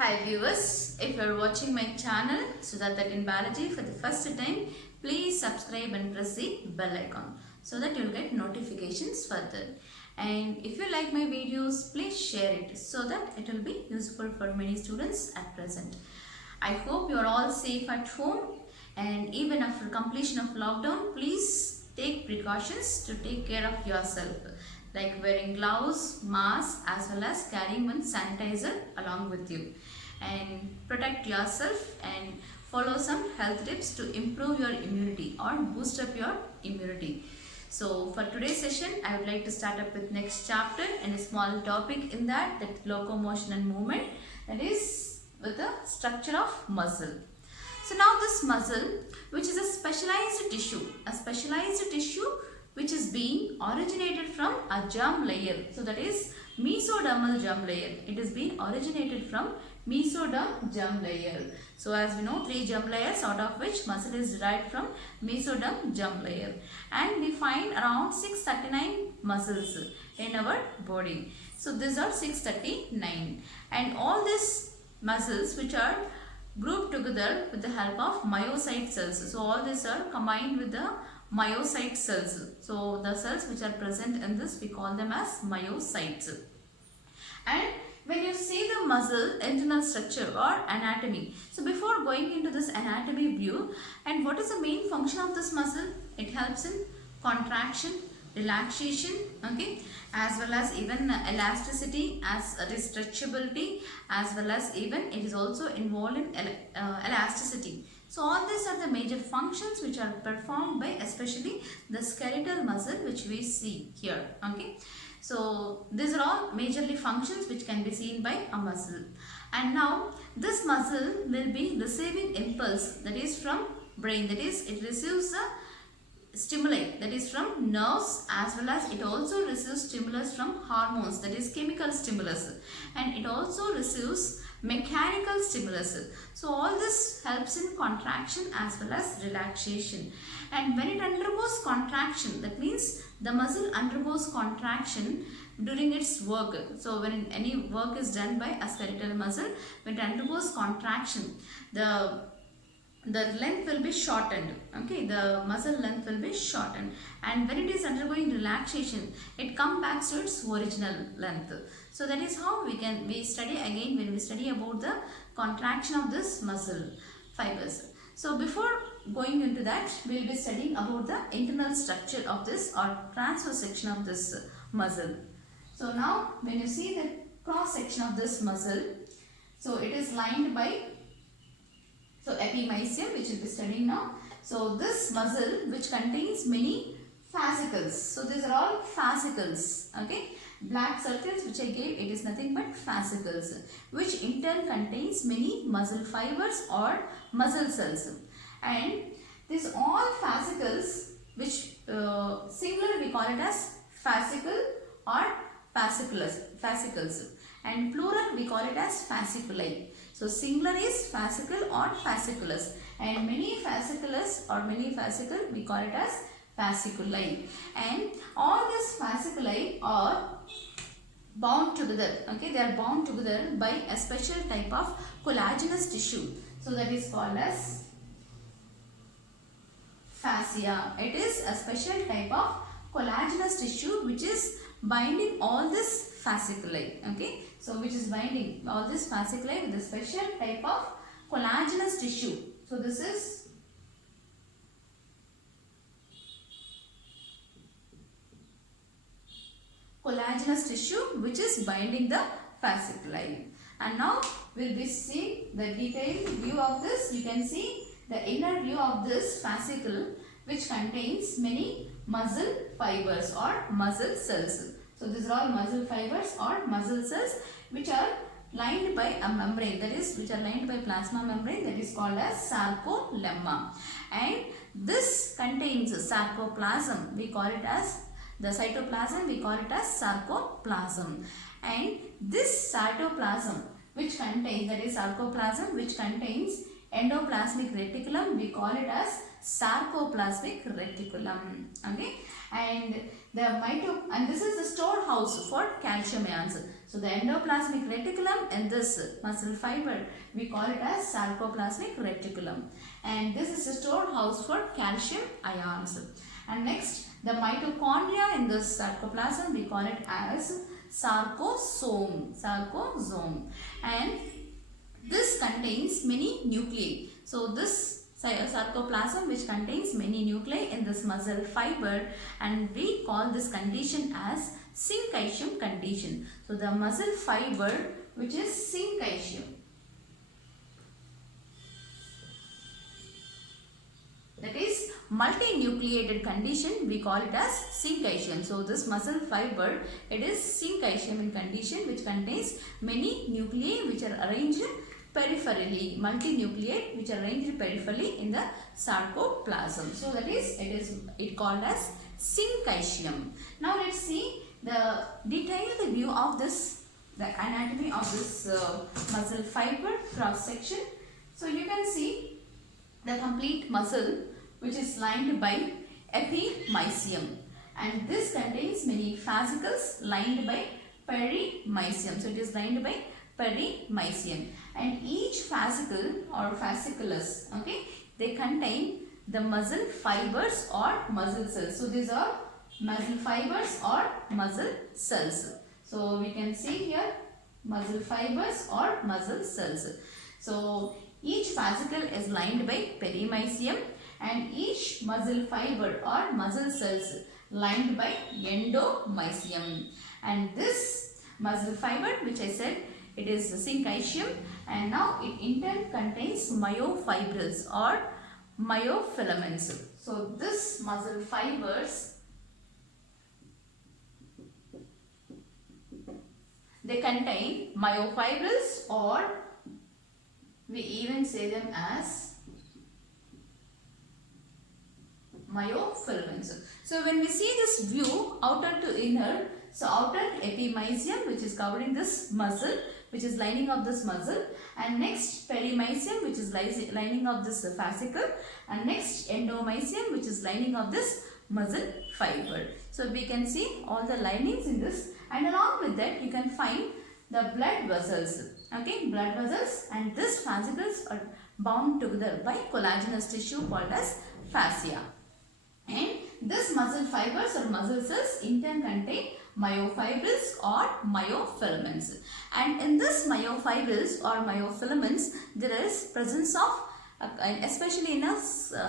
Hi viewers, if you are watching my channel Sujata in Biology for the first time, please subscribe and press the bell icon so that you will get notifications further. And if you like my videos, please share it so that it will be useful for many students at present. I hope you are all safe at home, and even after completion of lockdown, please take precautions to take care of yourself, like wearing gloves, mask, as well as carrying one sanitizer along with you. And protect yourself and follow some health tips to improve your immunity or boost up your immunity. So for today's session, I would like to start up with next chapter and a small topic in that locomotion and movement, that is with the structure of muscle. So now this muscle, which is a specialized tissue which is being originated from a germ layer. So that is mesodermal germ layer. It is being originated from mesoderm germ layer. So as we know, 3 germ layers, out of which muscle is derived from mesoderm germ layer. And we find around 639 muscles in our body. So these are 639. And all these muscles which are grouped together with the help of myocyte cells. So all these are combined with the myocyte cells. So the cells which are present in this, we call them as myocytes. And when you see the muscle internal structure or anatomy, so before going into this anatomy view, and what is the main function of this muscle? It helps in contraction, relaxation, okay, as well as even elasticity, as it is stretchability, as well as even it is also involved in elasticity. So all these are the major functions which are performed by especially the skeletal muscle which we see here, okay. So these are all majorly functions which can be seen by a muscle. And now this muscle will be receiving impulse, that is from brain, that is it receives the stimuli, that is from nerves, as well as it also receives stimulus from hormones, that is chemical stimulus, and it also receives mechanical stimulus. So all this helps in contraction as well as relaxation. And when it undergoes contraction, that means the muscle undergoes contraction during its work. So when any work is done by a skeletal muscle, when it undergoes contraction, the length will be shortened, okay, the muscle length will be shortened, and when it is undergoing relaxation, it comes back to its original length. So that is how we study again when we study about the contraction of this muscle fibers. So before going into that, we will be studying about the internal structure of this or transverse section of this muscle. So now when you see the cross section of this muscle, so it is lined by epimysium, which we'll be studying now. So this muscle which contains many fascicles. So these are all fascicles, okay. Black circles which I gave, it is nothing but fascicles, which in turn contains many muscle fibers or muscle cells. And these all fascicles, which singular we call it as fascicle or fascicles, and plural we call it as fasciculi. So singular is fascicle or fasciculus, and many fasciculus or many fascicle we call it as fasciculi. And all these fasciculi are bound together, okay, they are bound together by a special type of collagenous tissue. So that is called as fascia. It is a special type of collagenous tissue which is binding all this fasciculi, okay. So which is binding all this fasciculi with a special type of collagenous tissue. So this is collagenous tissue which is binding the fasciculi. And now we will be seeing the detailed view of this. You can see the inner view of this fascicle which contains many muscle fibers or muscle cells. So these are all muscle fibers or muscle cells which are lined by a membrane, that is which are lined by plasma membrane, that is called as sarcolemma. And this contains sarcoplasm, we call it as the cytoplasm, we call it as sarcoplasm. And this cytoplasm which contains, that is sarcoplasm which contains endoplasmic reticulum, we call it as sarcoplasmic reticulum, okay. And and this is the storehouse for calcium ions. So the endoplasmic reticulum in this muscle fiber, we call it as sarcoplasmic reticulum. And this is the storehouse for calcium ions. And next, the mitochondria in this sarcoplasm, we call it as sarcosome. And this contains many nuclei. So this sarcoplasm which contains many nuclei in this muscle fiber, and we call this condition as syncytium condition. So the muscle fiber which is syncytium, that is multinucleated condition, we call it as syncytium. So this muscle fiber, it is syncytium in condition which contains many nuclei which are arranged peripherally, multinucleate which are arranged peripherally in the sarcoplasm. So that is, it called as syncytium. Now let's see the detailed view of this, the anatomy of this muscle fiber cross section. So you can see the complete muscle which is lined by epimysium, and this contains many fascicles lined by perimysium. So it is lined by perimysium, and each fascicle or fasciculus, okay, they contain the muscle fibers or muscle cells. So these are muscle fibers or muscle cells. So we can see here muscle fibers or muscle cells. So each fascicle is lined by perimysium, and each muscle fiber or muscle cells lined by endomysium. And this muscle fiber, which I said, it is syncytium, and now it in turn contains myofibrils or myofilaments. So this muscle fibers, they contain myofibrils, or we even say them as myofilaments. So when we see this view outer to inner, so outer epimysium which is covering this muscle, which is lining up this muscle, and next perimysium which is lining up this fascicle, and next endomysium which is lining up this muscle fiber. So we can see all the linings in this, and along with that you can find the blood vessels, okay, blood vessels, and these fascicles are bound together by collagenous tissue called as fascia. And this muscle fibers or muscle cells in turn contain myofibrils or myofilaments. And in this myofibrils or myofilaments, there is presence of, especially in a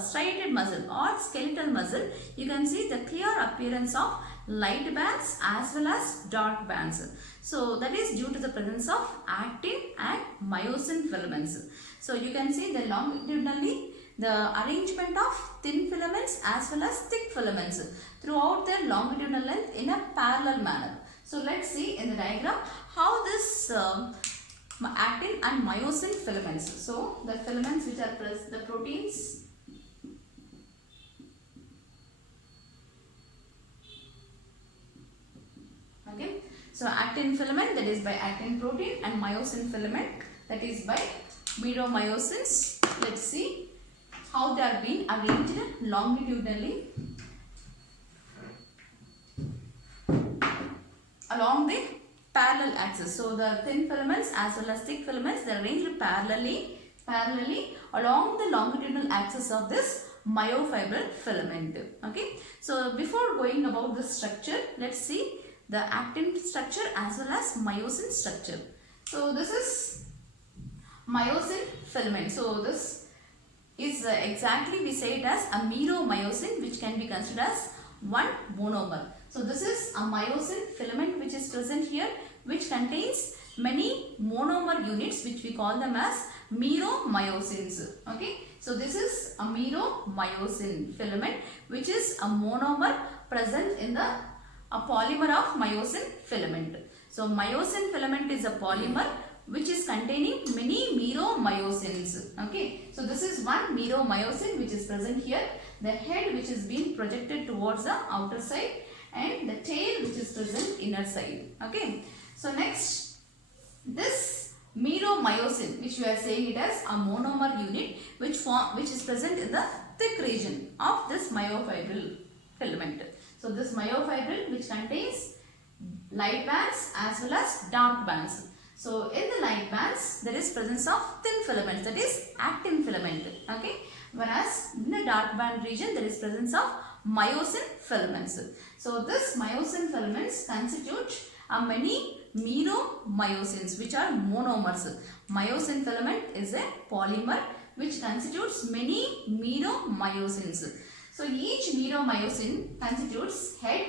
striated muscle or skeletal muscle, you can see the clear appearance of light bands as well as dark bands. So that is due to the presence of actin and myosin filaments. So you can see the longitudinally the arrangement of thin filaments as well as thick filaments throughout their longitudinal length in a parallel manner. So let's see in the diagram how this actin and myosin filaments. So the filaments which are the proteins, okay. So actin filament, that is by actin protein, and myosin filament, that is by myromyosins. Let's see how they are being arranged longitudinally along the parallel axis. So the thin filaments as well as thick filaments, they are arranged parallelly along the longitudinal axis of this myofibril filament. Okay. So before going about this structure, let's see the actin structure as well as myosin structure. So this is myosin filament. So this is exactly, we say it as a myromyosin, which can be considered as one monomer. So this is a myosin filament which is present here, which contains many monomer units, which we call them as myromyosins. Okay. So this is a myromyosin filament which is a monomer present in the polymer of myosin filament. So myosin filament is a polymer which is containing many myromyosins. Okay. So this is one myromyosin which is present here. The head which is being projected towards the outer side, and the tail which is present inner side. Okay. So next, this myromyosin, which we are saying it as a monomer unit, which is present in the thick region of this myofibril filament. So So this myofibril which contains light bands as well as dark bands. So in the light bands there is presence of thin filaments, that is actin filament. Okay. Whereas in the dark band region there is presence of myosin filaments. So this myosin filaments constitute many meromyosins which are monomers. Myosin filament is a polymer which constitutes many meromyosins. So each meromyosin constitutes head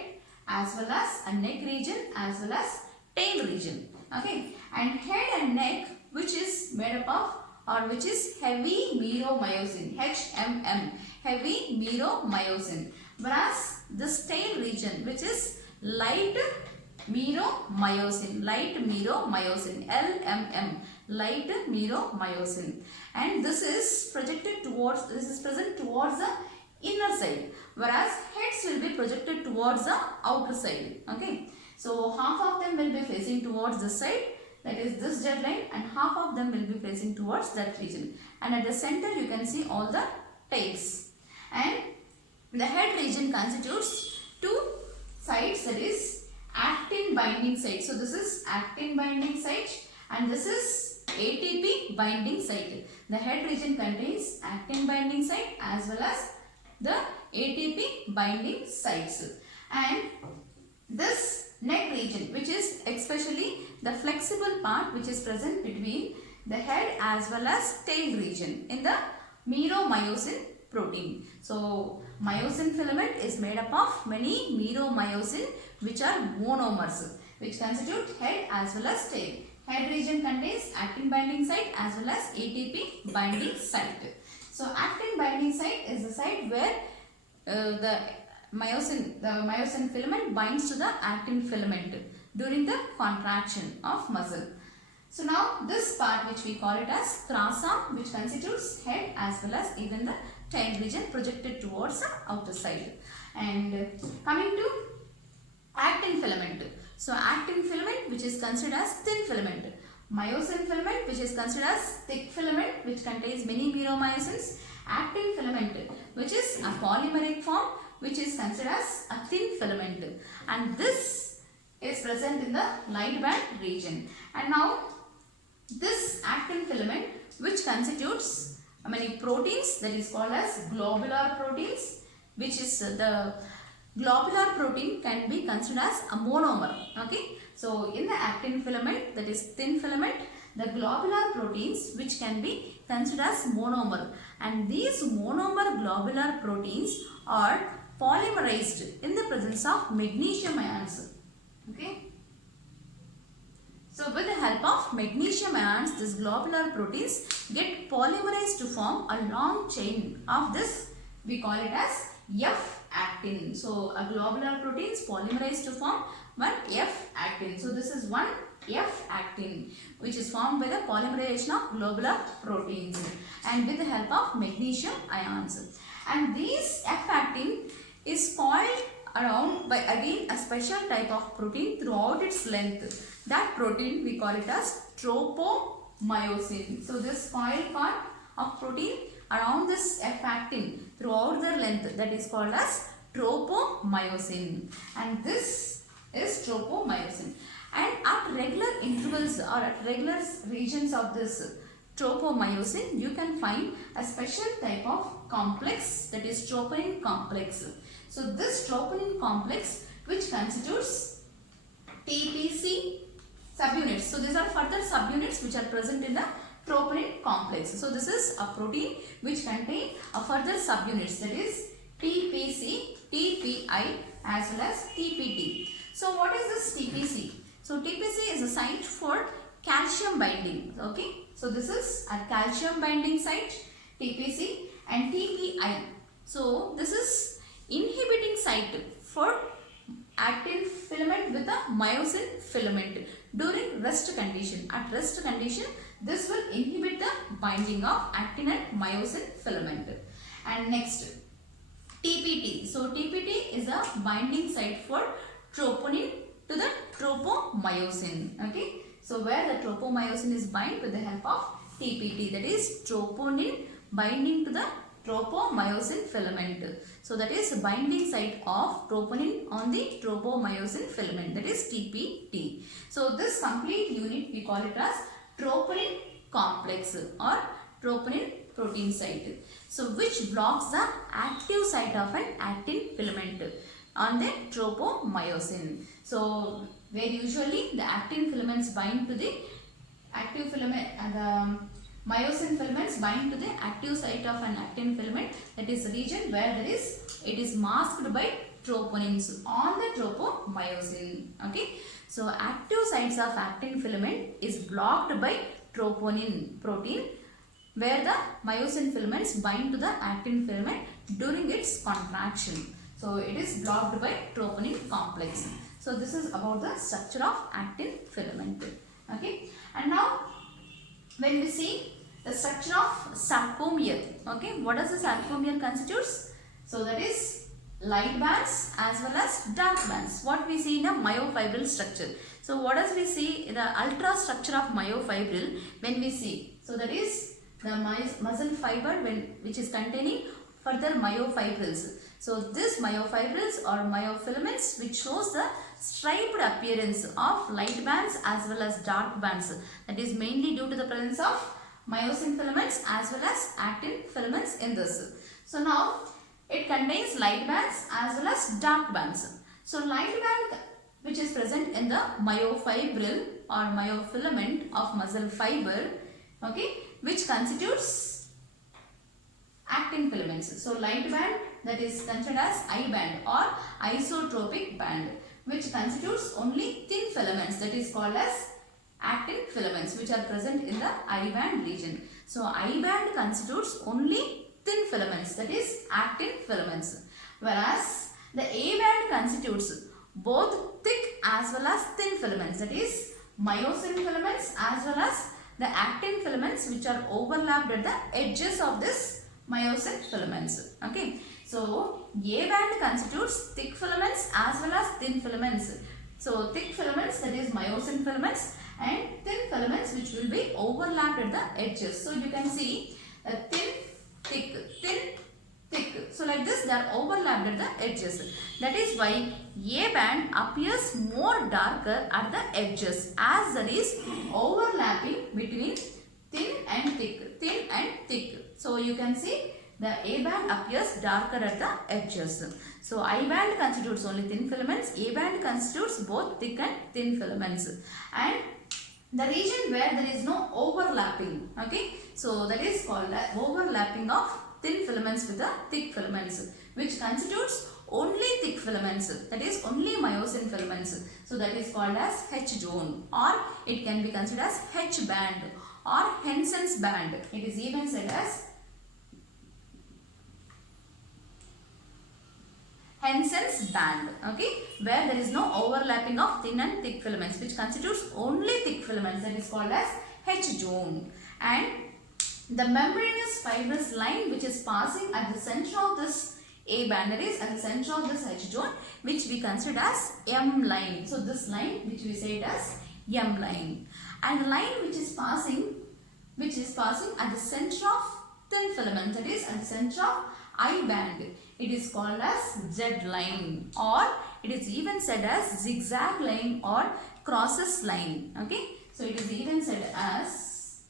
as well as a neck region as well as tail region. Okay, and head and neck which is made up of or which is heavy meromyosin, HMM, heavy meromyosin, whereas this tail region which is light meromyosin, LMM, light meromyosin, and this is present towards the inner side, whereas heads will be projected towards the outer side. Okay, so half of them will be facing towards this side, that is this jet line, and half of them will be facing towards that region, and at the center you can see all the tails. And the head region constitutes two sides, that is actin binding site. So this is actin binding site and this is ATP binding site. The head region contains actin binding site as well as the ATP binding sites. And this neck region, which is especially the flexible part which is present between the head as well as tail region in the meromyosin protein. So myosin filament is made up of many meromyosin which are monomers which constitute head as well as tail. Head region contains actin binding site as well as ATP binding site. So actin binding site is the site where the myosin filament binds to the actin filament during the contraction of muscle. So now this part which we call it as crassa, which constitutes head as well as even the tail region projected towards the outer side. And coming to actin filament. So actin filament which is considered as thin filament. Myosin filament which is considered as thick filament which contains many meromyosins. Actin filament which is a polymeric form which is considered as a thin filament, and this is present in the light band region. And now this actin filament which constitutes many proteins, that is called as globular proteins, which is the globular protein can be considered as a monomer. Okay, so in the actin filament, that is thin filament, the globular proteins which can be considered as monomer, and these monomer globular proteins are polymerized in the presence of magnesium ions. Okay, so with the help of magnesium ions, these globular proteins get polymerized to form a long chain of this, we call it as F-actin. So a globular protein is polymerized to form one F-actin. So this is one F-actin which is formed by the polymerization of globular proteins and with the help of magnesium ions. And this F-actin is coiled around by again a special type of protein throughout its length. That protein we call it as tropomyosin. So this coiled part of protein around this F-actin throughout their length, that is called as tropomyosin, and this is tropomyosin. And at regular intervals or at regular regions of this tropomyosin, you can find a special type of complex, that is troponin complex. So this troponin complex which constitutes TPC subunits. So these are further subunits which are present in the troponin complex. So this is a protein which contains a further subunits, that is TPC, TPI as well as TPT. So what is this TPC? So TPC is a site for calcium binding. Okay, so this is a calcium binding site, TPC, and TPI. So this is inhibiting site for actin filament with a myosin filament during rest condition. At rest condition, this will inhibit the binding of actin and myosin filament. And next, TPT. So TPT is a binding site for troponin to the tropomyosin. Okay, so where the tropomyosin is bind with the help of TPT, that is troponin binding to the tropomyosin filament. So that is binding site of troponin on the tropomyosin filament, that is TPT. So this complete unit we call it as troponin complex or troponin protein site. So which blocks the active site of an actin filament on the tropomyosin. So where usually the actin filaments bind to the active filament and the myosin filaments bind to the active site of an actin filament, that is the region where it is masked by troponins on the tropomyosin. Okay. So active sites of actin filament is blocked by troponin protein where the myosin filaments bind to the actin filament during its contraction. So it is blocked by troponin complex. So this is about the structure of actin filament. Okay. And now when we see the structure of sarcomere, okay, what does the sarcomere constitutes? So that is light bands as well as dark bands, what we see in a myofibril structure. So what does we see in the ultra structure of myofibril when we see? So that is the muscle fiber which is containing further myofibrils. So this myofibrils or myofilaments which shows the striped appearance of light bands as well as dark bands. That is mainly due to the presence of myosin filaments as well as actin filaments in this. So now it contains light bands as well as dark bands. So light band which is present in the myofibril or myofilament of muscle fiber, okay, which constitutes actin filaments. So light band that is considered as I band or isotropic band, which constitutes only thin filaments, that is called as actin filaments, which are present in the I band region. So I band constitutes only thin filaments, that is actin filaments, whereas the A band constitutes both thick as well as thin filaments, that is myosin filaments as well as the actin filaments which are overlapped at the edges of this myosin filaments. Okay. So A band constitutes thick filaments as well as thin filaments. So thick filaments, that is myosin filaments, and thin filaments which will be overlapped at the edges. So you can see thin, thick, thin, thick. So like this they are overlapped at the edges. That is why A band appears more darker at the edges as there is overlapping between thin and thick, thin and thick. So you can see the A band appears darker at the edges. So I band constitutes only thin filaments, A band constitutes both thick and thin filaments. And the region where there is no overlapping, okay, so that is called the overlapping of thin filaments with the thick filaments, which constitutes only thick filaments, that is only myosin filaments. So that is called as H zone, or it can be considered as H band or Hensen's band. It is even said as Hensen's band, okay, where there is no overlapping of thin and thick filaments, which constitutes only thick filaments, that is called as H zone. And the membranous fibrous line which is passing at the center of this A band, that is at the center of this H zone, which we consider as M line. So this line which we say it as M line, and the line which is passing at the center of thin filament, that is at the center of I band, it is called as Z line, or it is even said as zigzag line or crosses line. Okay, so it is even said as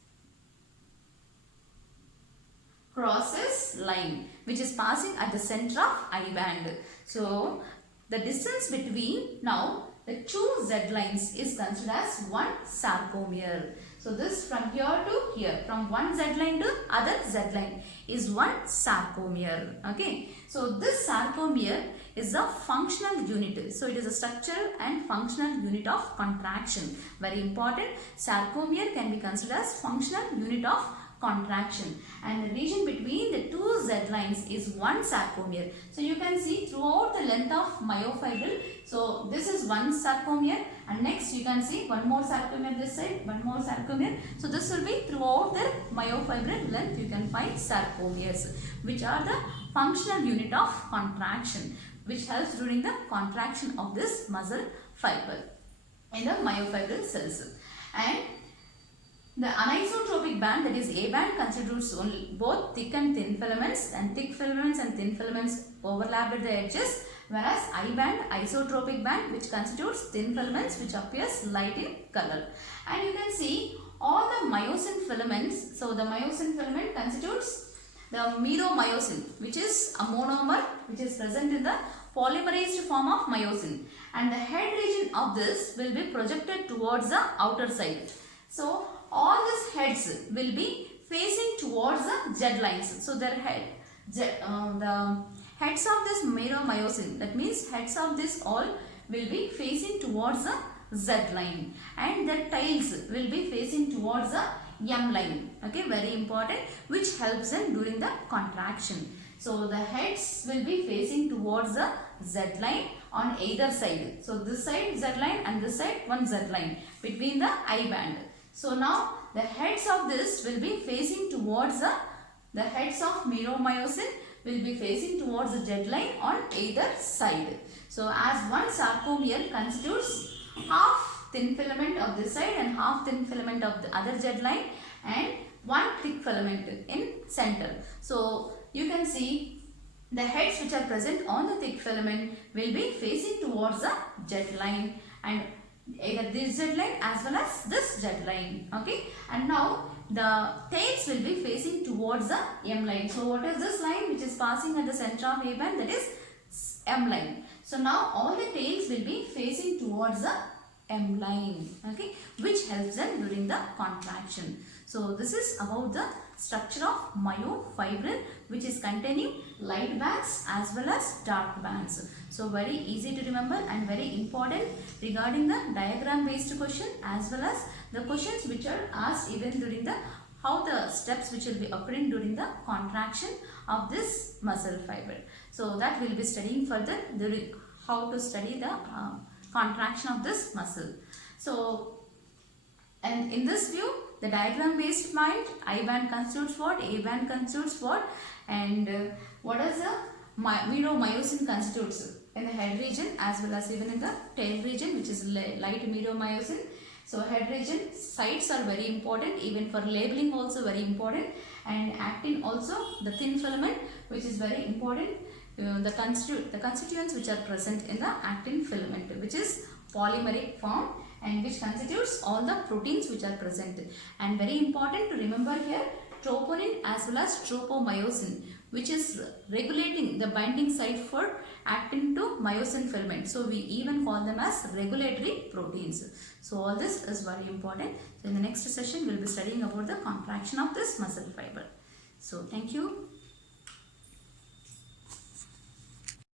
crosses line, which is passing at the center of I band. So the distance between now the two Z lines is considered as one sarcomere. So this from here to here, from one Z line to other Z line is one sarcomere. Okay. So this sarcomere is a functional unit. So it is a structural and functional unit of contraction. Very important. Sarcomere can be considered as functional unit of contraction, and the region between the two Z lines is one sarcomere. So you can see throughout the length of myofibril. So this is one sarcomere, and next you can see one more sarcomere this side, one more sarcomere. So this will be throughout the myofibril length you can find sarcomeres, which are the functional unit of contraction, which helps during the contraction of this muscle fiber in the myofibril cells. And The anisotropic band, that is A band, constitutes only both thick and thin filaments, and thick filaments and thin filaments overlap at the edges, whereas I band, isotropic band, which constitutes thin filaments which appears light in color. And you can see all the myosin filaments. So the myosin filament constitutes the meromyosin, which is a monomer which is present in the polymerized form of myosin, and the head region of this will be projected towards the outer side. So all these heads will be facing towards the Z lines. So their the heads of this meromyosin, that means heads of this all will be facing towards the Z line, and their tails will be facing towards the M line. Okay, very important, which helps them during the contraction. So the heads will be facing towards the Z line on either side. So this side Z line and this side one Z line between the I band. So now the heads of this will be facing towards the heads of meromyosin will be facing towards the Z line on either side. So as one sarcomere constitutes half thin filament of this side and half thin filament of the other Z line, and one thick filament in center. So you can see the heads which are present on the thick filament will be facing towards the Z line, and either this Z line as well as this Z line. Okay, and now the tails will be facing towards the M line. So what is this line which is passing at the center of A band? That is M line. So now all the tails will be facing towards the M line, okay, which helps them during the contraction. So this is about the structure of myofibrin, which is containing light bands as well as dark bands. So very easy to remember and very important regarding the diagram based question, as well as the questions which are asked even during the how the steps which will be occurring during the contraction of this muscle fiber. So that we will be studying further during how to study the contraction of this muscle. So, and in this view, the diagram based mind, I band constitutes what, A band constitutes what, and what is the meromyosin constitutes in the head region as well as even in the tail region, which is light meromyosin. So head region sites are very important, even for labeling also very important, and actin also, the thin filament, which is very important. The constituents which are present in the actin filament, which is polymeric form, and which constitutes all the proteins which are present. And very important to remember here, troponin as well as tropomyosin, which is regulating the binding site for actin to myosin filament. So we even call them as regulatory proteins. So all this is very important. So in the next session we will be studying about the contraction of this muscle fiber. So thank you.